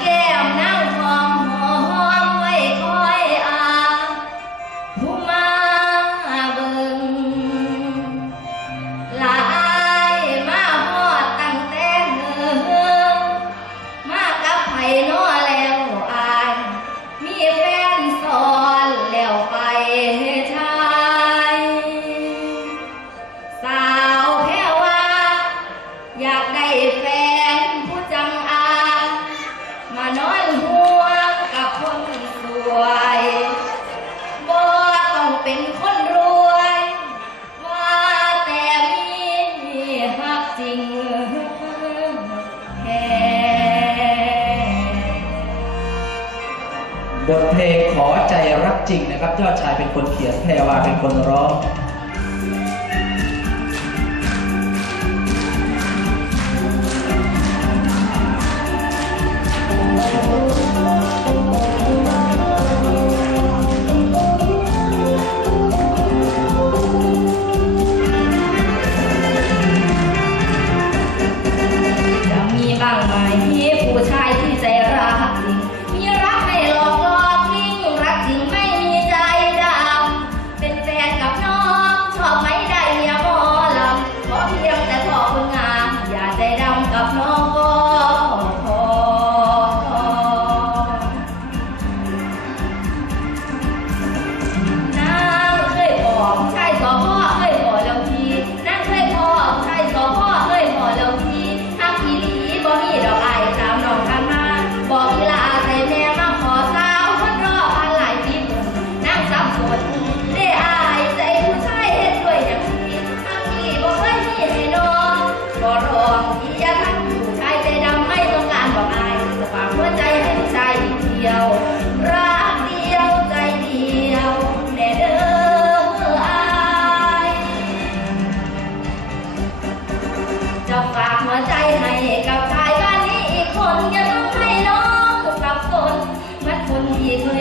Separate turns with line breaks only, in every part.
แก้มนั่หอมหอมไว้คอ
ยอาผู้มาบิ่งหลมาหอตั้งแต่เฮอมากับไผ็นคนรวย ว่าแต่มีหักจริงบทเพลงขอใจรักจริงนะครับ ยอดชายเป็นคนเขียนแพรวาเป็นคนร้องายบ้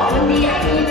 Oh, the VIP